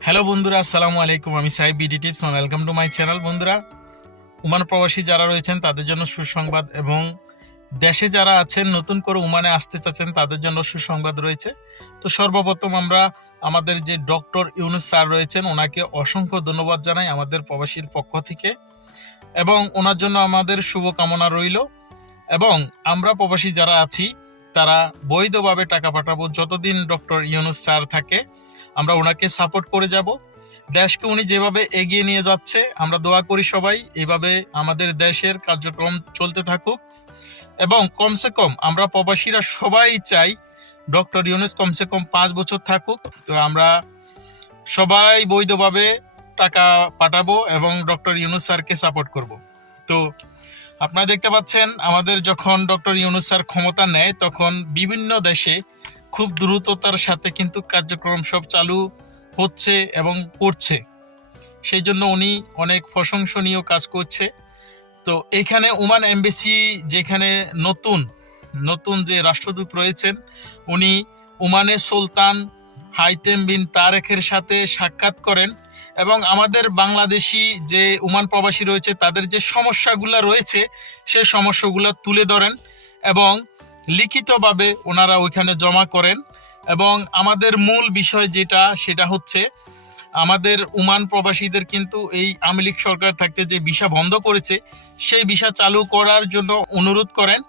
Hello বন্ধুরা, আসসালামু আলাইকুম। আমি Saheb BD tips welcome to my channel বন্ধুরা। উমান প্রবাসী যারা রয়েছেন, তাদের জন্য সুসংবাদ এবং দেশে যারা আছেন, নতুন করে উমানে আসতে চাচ্ছেন, তাদের জন্য সুসংবাদ রয়েছে। তো সর্বপ্রথম আমরা আমাদের যে ডক্টর ইউনুস স্যার রয়েছেন, ওনাকে অসংখ্য ধন্যবাদ জানাই আমাদের প্রবাসীর পক্ষ থেকে। এবং ওনার জন্য আমাদের শুভকামনা রইল। এবং আমরা প্রবাসী যারা আছি, তারা বৈধভাবে টাকা পাঠাবো। যতদিন ডক্টর ইউনুস স্যার থাকে আমরা ওনাকে সাপোর্ট করে যাব। দেশকে উনি যেভাবে এগিয়ে নিয়ে যাচ্ছে, আমরা দোয়া করি সবাই, এভাবে আমাদের দেশের কার্যক্রম চলতে থাকুক। এবং কমসে কম আমরা প্রবাসীরা সবাই চাই ডক্টর ইউনুস কমসে কম পাঁচ বছর থাকুক। তো আমরা সবাই বৈধভাবে টাকা পাঠাবো এবং ডক্টর ইউনুস স্যারকে সাপোর্ট করব। তো আপনারা দেখতে পাচ্ছেন, আমাদের যখন ডক্টর ইউনুস স্যার ক্ষমতা নেয়, তখন বিভিন্ন দেশে খুব দ্রুততার সাথে কিন্তু কার্যক্রম সব চালু হচ্ছে এবং করছে। সেই জন্য উনি অনেক প্রশংসনীয় কাজ করছে। তো এখানে ওমান এমবেসি যেখানে নতুন নতুন যে রাষ্ট্রদূত রয়েছেন, উনি ওমানের সুলতান হাইতেম বিন তারেকের সাথে সাক্ষাৎ করেন এবং আমাদের বাংলাদেশি যে ওমান প্রবাসী রয়েছে, তাদের যে সমস্যাগুলো রয়েছে, সে সমস্যাগুলো তুলে ধরেন এবং লিখিতভাবে ওনারা ওইখানে জমা করেন। এবং আমাদের মূল বিষয় যেটা, সেটা হচ্ছে, আমাদের ওমান প্রবাসীদের কিন্তু এই আওয়ামী লীগ সরকার থাকতে যে ভিসা বন্ধ করেছে, সেই ভিসা চালু করার জন্য অনুরোধ করেন।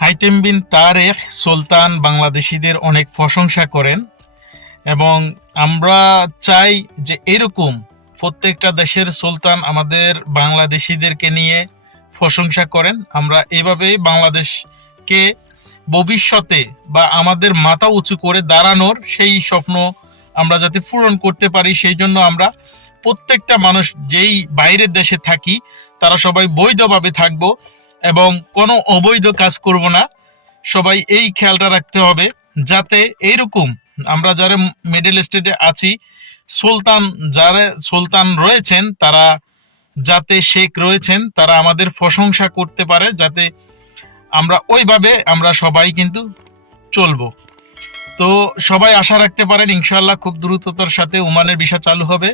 হাইতেম বিন তারেক সুলতান বাংলাদেশিদের অনেক প্রশংসা করেন। এবং আমরা চাই যে এরকম প্রত্যেকটা দেশের সুলতান আমাদের বাংলাদেশিদেরকে নিয়ে প্রশংসা করেন। আমরা এভাবেই বাংলাদেশকে ভবিষ্যতে বা আমাদের মাথা উঁচু করে দাঁড়ানোর সেই স্বপ্ন আমরা যাতে পূরণ করতে পারি, সেই জন্য আমরা প্রত্যেকটা মানুষ যেই বাইরের দেশে থাকি, তারা সবাই বৈধভাবে থাকব এবং কোনো অবৈধ কাজ করব না। সবাই এই খেয়ালটা রাখতে হবে যাতে এইরকম আমরা যারা মিডল স্টেটে আছি, সুলতান যারা, সুলতান রয়েছেন, তারা যাতে শেখ রয়েছেন, তারা আমাদের প্রশংসা করতে পারে, যাতে আমরা ওইভাবে আমরা সবাই কিন্তু চলবো। তো সবাই আশা রাখতে পারেন ইনশাল্লাহ খুব দ্রুততার সাথে ওমানের ভিসা চালু হবে।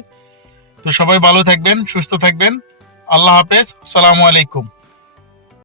তো সবাই ভালো থাকবেন, সুস্থ থাকবেন। আল্লাহ হাফেজ, সালামু আলাইকুম।